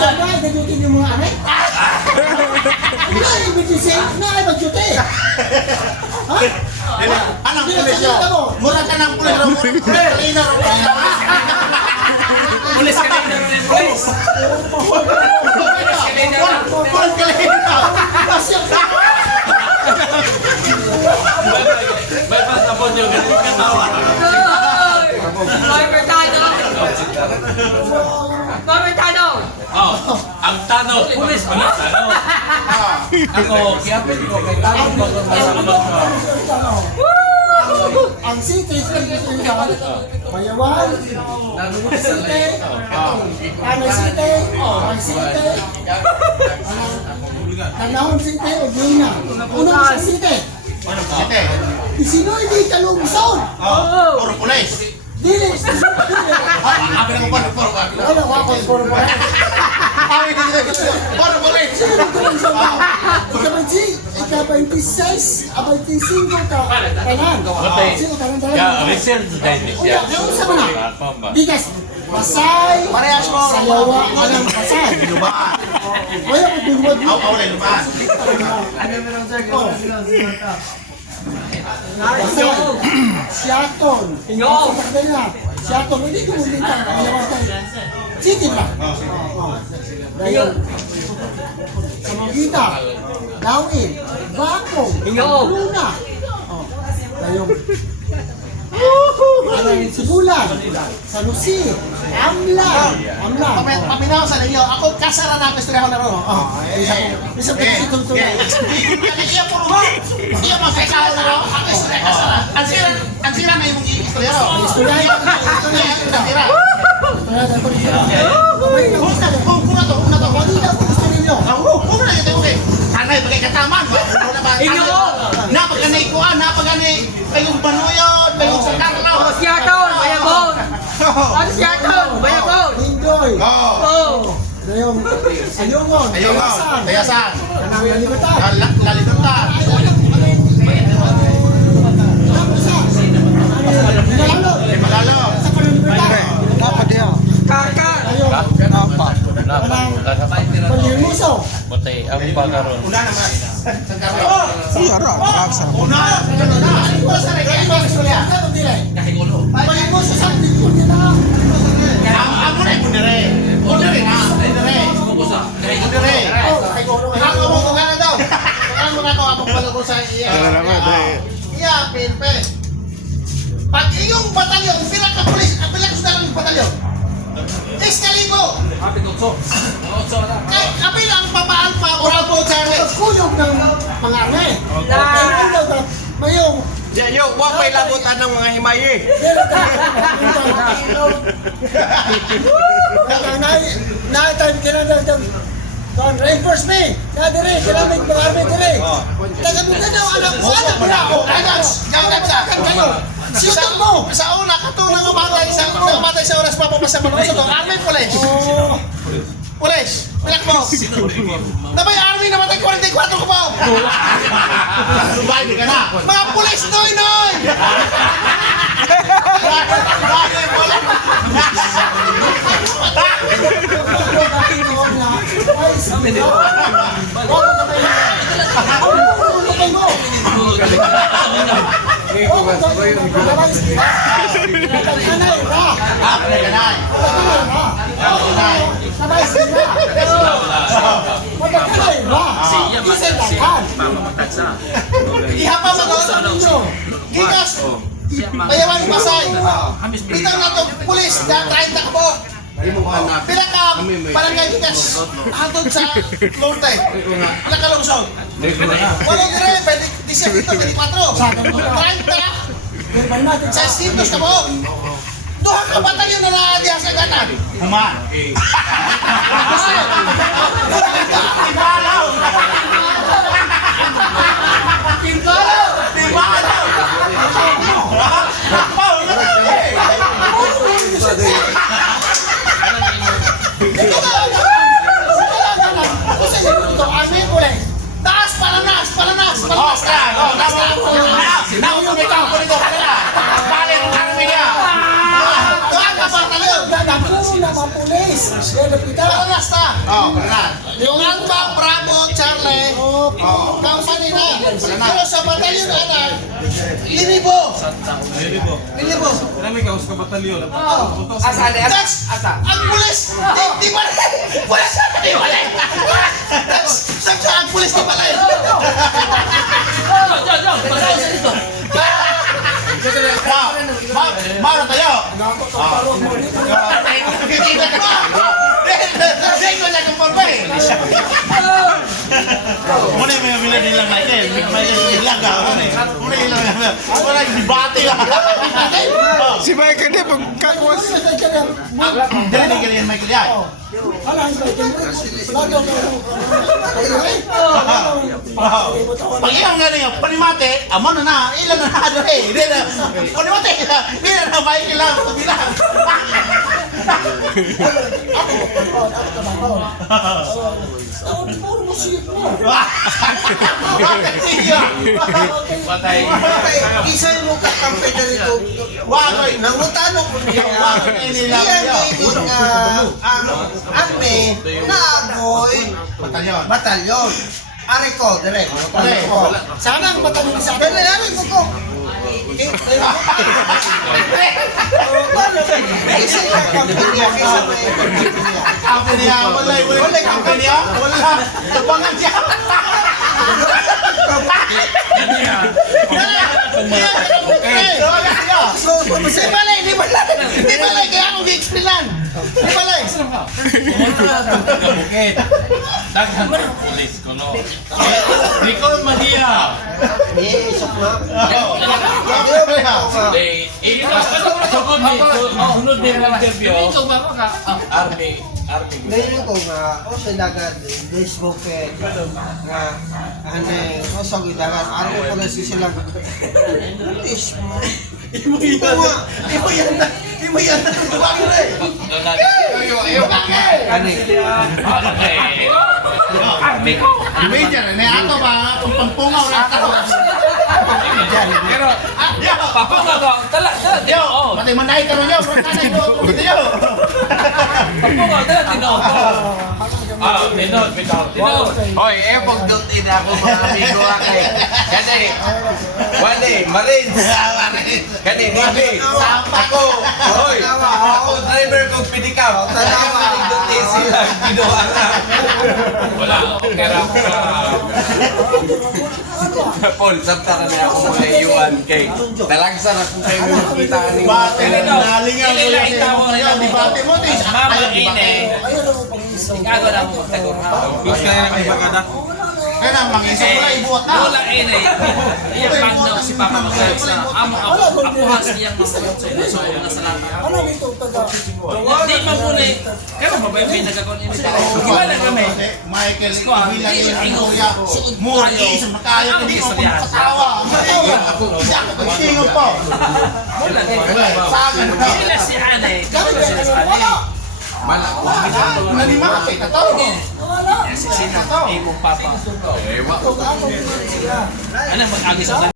Minsan ba, gadutin yung mga aray? Hindi, ibig sabihin, na mag-duty. Ha? Anong pulis nyo? Mura ka ng pulis. Kalina ro ba? Pulis ka na rin, pulis. Pulis kalina. Bypass na po nyo, ganun katawa. Oh, ang tanong, pulis mo na tanong. Ako, kiyapit ko kay tanong ba kung Ang city, Mayawan, City, Tanay City, Ang City, Tanahon City, Ugina. Unang sa City. Sete. Isinoy di kalungsod. Puro pulis. Dili. Abi na mo pa puro ka. Wala ko ako puro mo. Abi na puro pulis. Ika-26, ika-25 ka. Kanan. Sino kanan Ya, talaga? research din siya. Yung sa mga. Bigas. Pasay. Parehas mo. Sayawa. Walang pasay. Lubaan. Wala ko dulwad mo. Aw na lubaan. Pasay. Siaton. Sa Magdala. Siaton. Hindi ko muli ka. City ba? Dahil. Sa Magita. Dawin. Bakong. Luna. Dahil. Sibulan. San Jose. Amlan. Paminaw sa ninyo. Ako kasara na ako istorya ko na ron. Bisa po si Tung Tung. Iya puro mo. Iya mo sa kasara na ron. Ako istorya kasara. Ang sira na yung istorya ron. Istorya. Ang sira. Kung na to. Hindi na po gusto ninyo. Kung na ito okay. Sanay bagay kataman. Inyo. Napaganay ko napaganay kayong banuyod, kayong sakatlaw. Hindoy. Dayong Ayungon. Tayasan. Kanang Lalibutan. Lalibutan. Malalo. Sa Panalibutan. Kanang Panlimuso. Matay, ang pagkaroon. Una naman. Una. Panlimuso sa Lingkod niya na. Ang muna yung bundere. Bundere na. Bundere. Ako mo kung gano'n daw. Kung mo na ako abang pala ko sa iya. Iya, pinpe. Pag iyong batalyon, pila ka pulis, pila ka sa ng batalyon. Iskaligo. Kapila ang papaan pa, bravo, Charles. Kuyog ng mga ane. Mayong. Yo, wag may labutan ng mga himayi. Na-time kinandang Don, reinforce me! Nadiri, kailangan mga army diri! Taga-buka daw, alam ko na ako! Gawin sa akin kayo. Siyutan mo! Sa una, katulong namatay sa oras pa sa malusot. Army police. Police, pilak mo. Nabay army namatay 44 ko pa. Subay ka na. Mga police, noy! Ihapa mo doon. Gigas. Payawan pasay. Bitaw na to pulis da 30 ka po. Pila ka barangay gigas. Atod sa Norte. Pila ka lungsod. Walo dire 27 24. 30 sa Stitos ka po. Duha ka batalyon na lang diha sa ganan. Human. Timbalaw. na mga pulis. Kaya napita. Paranas na. Paranas. Yung Alpha, Bravo, Charlie, company na. Pero sa batalyon anak, linibo. Linibo. Asa, ade, asa. Asa. Ang pulis, di ba? Pulis na, di ba? Ang pulis, di ba? Mara tayo. Hindi ko na kumporma eh. Muna yung mga bilang nilang Michael. Michael bilang ka. Muna yung ilang. Muna yung debate lang. Si Michael din, pagkakwas. Dali na ganyan Michael yan. Pag iyong nga niyo, panimate, amo na na, ilan na na eh. Hindi na, panimate, ilan na Michael lang. Bilang. Patay. Isa mo kakampi na rito. Wagoy, Nangutano ko niya. Iyan kay ang army na agoy Batalyon. batalyon. Ari ko, direct. Sana ang matalim sa Pero ari ko ko. Isa yung kakampi niya. Isa may kakampi niya. Kampi niya, wala yung kampi niya. Wala, tabangan siya. So, Di balay, kaya akong gi-explainan. Di balay. Kabukit. Daghan ng pulis ko, no? Nicole Madia. Sunod din ang interview. Army. ngayon ko nga, o sa dagat, Facebook nga, o sa dagat, ari ko na silang, English mo. Imo yan na. Army ko. Major, may ato ba? Kung pampungaw na ato. Pero, papunga ko. Tala. Yo, pati manay ka rin yun. Kanay ko, yo. Papunga, tala, tinood. Tinood. Hoy, pagdut ina ako mga amigo akay. Kasi, wali, Marines. Kani, Navy. Ako, hoy, ako driver kong pinikaw. Tanawa, nagduti sila. Ginawa na. Wala akong pera Paul, sabta ka na ako mga iuan kay. Talagsa na kung kayo makita ni Bate na nalingaw ko Kilala yung itaw mo di bate mo, tis. Mama ine. Ikago na mo tagong Gusto na lang iba kada. Kaya na, mangisip ko na ibuot na. Wala ina iya pando si Papa Magay sa amo ako has iyang mga so nasa lahat. Ano dito taga? Di man muna kaya mabay may nagakon ini. Wala kami. Michael, bilang yung kuya. Murgi, sa makayo ko dito. Patawa. Tingin po. Wala din. Sagan na. Sila si Anay. Kami sila si Anay. Nanimate, tataw. Si Sina, imong papa. Ano mag-agi sa